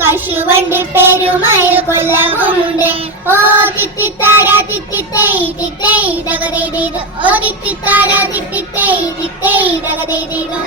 കശുവണ്ടി പെരുമയിൽ കൊല്ലവുമുണ്ട്. ഓ തിത്തിത്താര തിത്തിത്തൈ തിത്തൈ തകതേതേത് ഓ തിത്തിത്താര തിത്തിത്തൈ തിത്തൈ തകതേതേത്